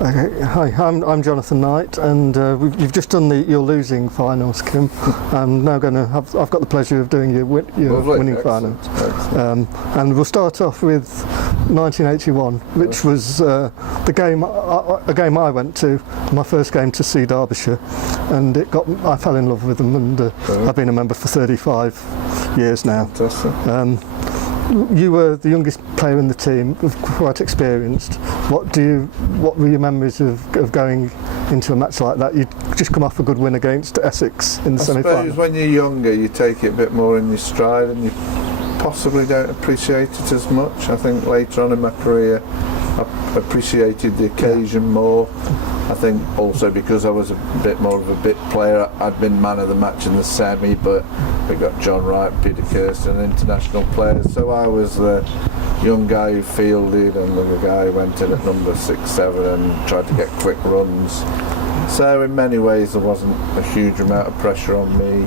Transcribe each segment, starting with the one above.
Okay. Hi, I'm Jonathan Knight, and you've just done your losing finals, Kim. I'm now I've got the pleasure of doing your winning final. And we'll start off with 1981, which was a game I went to, my first game to see Derbyshire, and I fell in love with them, and I've been a member for 35 years now. Fantastic. You were the youngest player in the team, quite experienced. What were your memories of going into a match like that? You'd just come off a good win against Essex in the semi-final. I suppose when you're younger you take it a bit more in your stride and you possibly don't appreciate it as much. I think later on in my career I appreciated the occasion more. I think also because I was a bit more of a bit player, I'd been man of the match in the semi, but we got John Wright, Peter Kirsten, international players, so I was the young guy who fielded and the guy who went in at number 6, 7 and tried to get quick runs. So in many ways there wasn't a huge amount of pressure on me.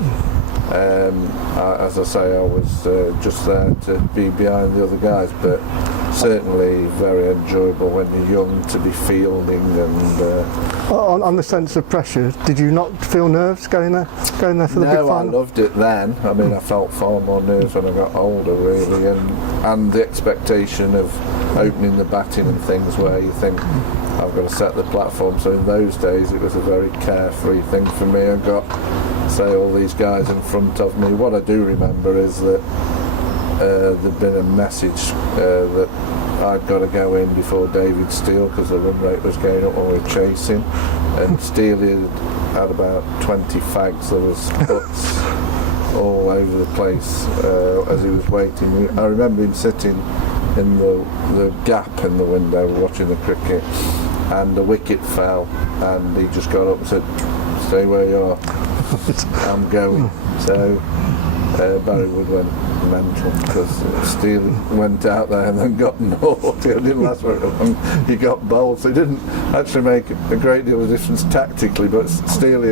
As I say, I was just there to be behind the other guys, but certainly very enjoyable when you're young to be fielding. And on the sense of pressure, did you not feel nerves going there for the big final? No, I loved it then. I mean, I felt far more nerves when I got older, really, and the expectation of opening the batting and things where you think, I've got to set the platform. So in those days it was a very carefree thing for me. I got, say, all these guys in front of me. What I do remember is that there'd been a message that I'd got to go in before David Steele because the run rate was going up when we were chasing, and Steele had about 20 fags. There was butts all over the place as he was waiting. I remember him sitting in the gap in the window watching the cricket, and the wicket fell and he just got up and said, "Stay where you are, I'm going." So Barry Wood went mental because Steele went out there and then got naught. It didn't last very long. He got bowled, so it didn't actually make a great deal of difference tactically, but Steele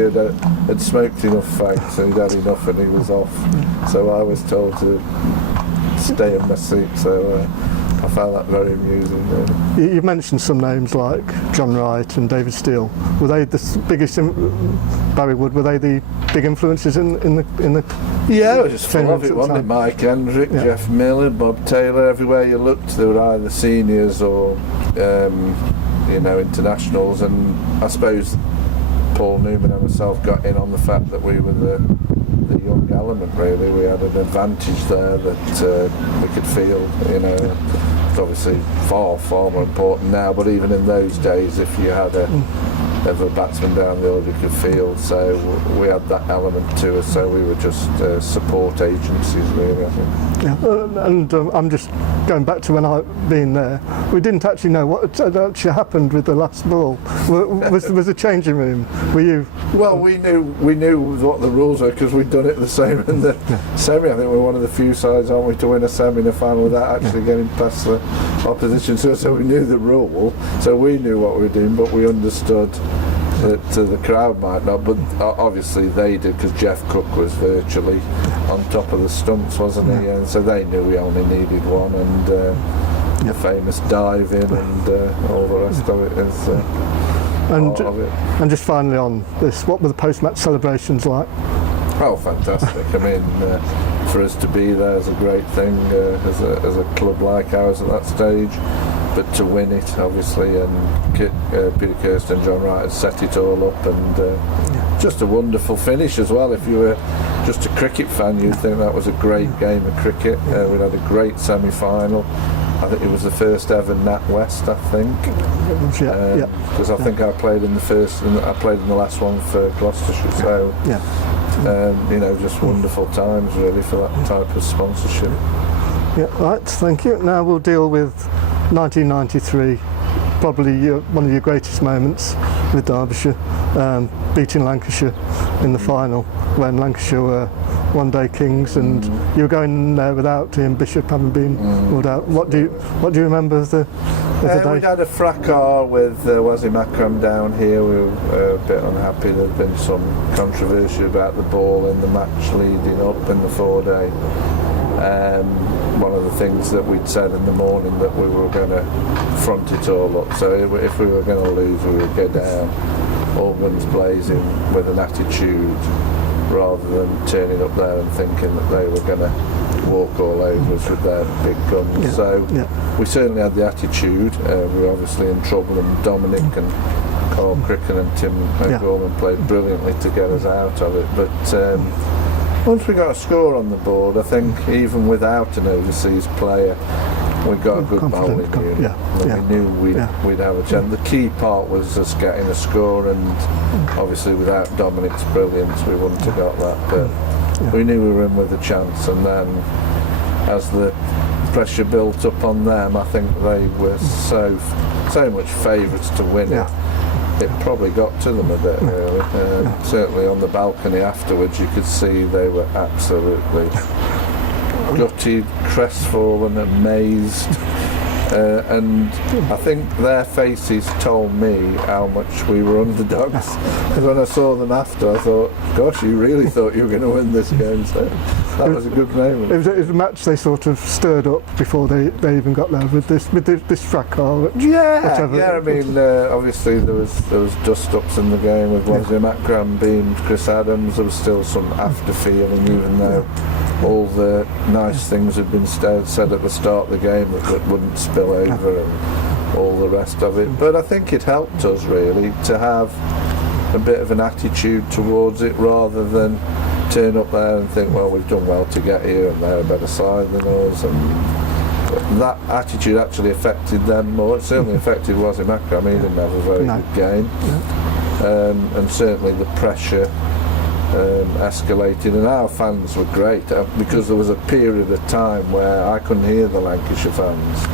had smoked enough fags, so he'd had enough and he was off. So I was told to stay in my seat, so I found that very amusing, really. You mentioned some names like John Wright and David Steele. Were they the biggest? Barry Wood, were they the big influences in the? Yeah, it was just full of it, wasn't it? Mike Hendrick, Jeff Miller, Bob Taylor. Everywhere you looked, they were either seniors or internationals. And I suppose Paul Newman and myself got in on the fact that we were the young element, really. We had an advantage there that we could field. It's obviously far more important now, but even in those days, if you had a batsman down the order, you could field. So we had that element to us, so we were just support agencies, really, I think. Yeah, and I'm just going back to when I'd been there. We didn't actually know what actually happened with the last ball. Was a changing room? Were you? Well, we knew what the rules were because we'd done it the same in the semi. I think we're one of the few sides, aren't we, to win a semi in a final without actually getting past the opposition. So we knew the rule, so we knew what we were doing, but we understood that the crowd might not, but obviously they did, because Jeff Cook was virtually on top of the stumps, wasn't he? And so they knew we only needed one, and the famous dive in and all the rest of it is part of it. And just finally on this, what were the post-match celebrations like? Oh, fantastic. I mean, for us to be there is a great thing as a club like ours at that stage. But to win it, obviously, and Peter Kirsten and John Wright had set it all up, and just a wonderful finish as well. If you were just a cricket fan, you'd think that was a great game of cricket. We had a great semi-final. I think it was the first ever Nat West, I think. Because I think I played in the first, and I played in the last one for Gloucestershire. So, just wonderful times, really, for that type of sponsorship. Yeah, right. Thank you. Now we'll deal with 1993, probably one of your greatest moments with Derbyshire, beating Lancashire in the final when Lancashire were one-day kings, and you were going there without Ian Bishop having been ruled out. What do you remember of the day? We'd had a fracas with Wasim Akram down here. We were a bit unhappy. There'd been some controversy about the ball in the match leading up in the 4-day. One of the things that we'd said in the morning that we were going to front it all up. So if we were going to lose, we would go down all guns blazing with an attitude, rather than turning up there and thinking that they were going to walk all over us with their big guns. Yeah. So Yeah. we certainly had the attitude. We were obviously in trouble, and Dominic and Carl Cricken and Tim O'Gorman played brilliantly to get us out of it. But once we got a score on the board, I think even without an overseas player, we got a good bowling unit. And we knew we'd have a chance. The key part was us getting a score, and obviously without Dominic's brilliance we wouldn't have got that. But we knew we were in with a chance, and then as the pressure built up on them, I think they were so much favourites to win it. It probably got to them a bit, really. Certainly on the balcony afterwards, you could see they were absolutely gutted, crestfallen, amazed. And I think their faces told me how much we were underdogs. Because when I saw them after, I thought, gosh, you really thought you were going to win this game. So that was a good moment. It was a match they sort of stirred up before they even got there with this fracas. I mean, obviously there was dust-ups in the game with Wesley Macram beamed Chris Adams. There was still some after-feeling, even though all the nice things had been said at the start of the game that wouldn't spill over and all the rest of it. But I think it helped us really to have a bit of an attitude towards it, rather than turn up there and think, well, we've done well to get here and they're a better side than us. And that attitude actually affected them more. It certainly affected Wesley Macram. He didn't have a very good game. And certainly the pressure escalated, and our fans were great because there was a period of time where I couldn't hear the Lancashire fans.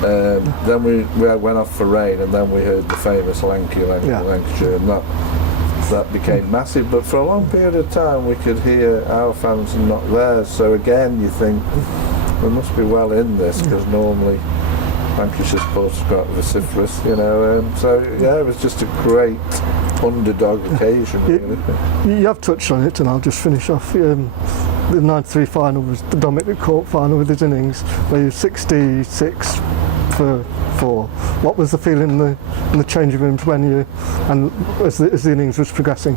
Then we went off for rain, and then we heard the famous Lanky, Lancashire, and that became massive. But for a long period of time we could hear our fans and not theirs. So again, you think we must be well in this, because normally Lancashire supporters are quite vociferous, so it was just a great underdog occasion, really. You have touched on it, and I'll just finish off. The 93 final was the Dominic Court final with his innings, where he was 66 for 4. What was the feeling in the changing rooms as the innings was progressing?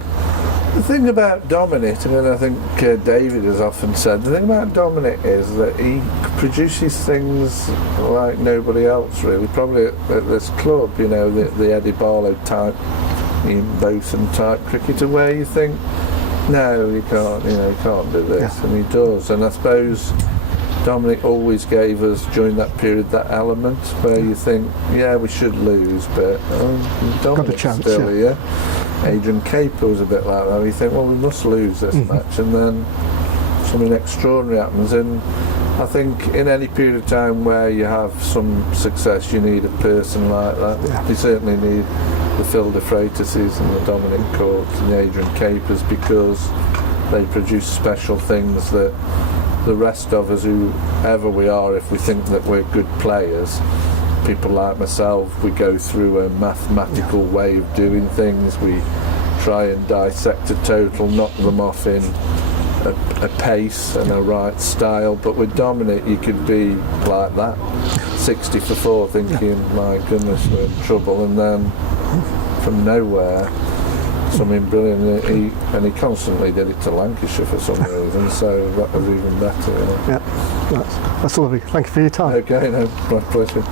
The thing about Dominic, and I think David has often said, the thing about Dominic is that he produces things like nobody else, really. Probably at this club, the Eddie Barlow type, Ian Boson type cricketer, where you think, no, you can't do this, and he does. And I suppose Dominic always gave us, during that period, that element where you think, we should lose, but Dominic's still here. Adrian Caper was a bit like that. You think, well, we must lose this match, and then something extraordinary happens. And I think in any period of time where you have some success, you need a person like that. You certainly need the Phil de Freitases and the Dominic Courts and the Adrian Capers, because they produce special things that the rest of us, whoever we are, if we think that we're good players, people like myself, we go through a mathematical way of doing things. We try and dissect a total, knock them off in a pace and a right style. But with Dominic, you could be like that, 60 for 4, thinking, my goodness, we're in trouble, and then from nowhere, something brilliant. And he constantly did it to Lancashire for some reason, so that was even better. That's lovely. Thank you for your time. Okay, no, my pleasure.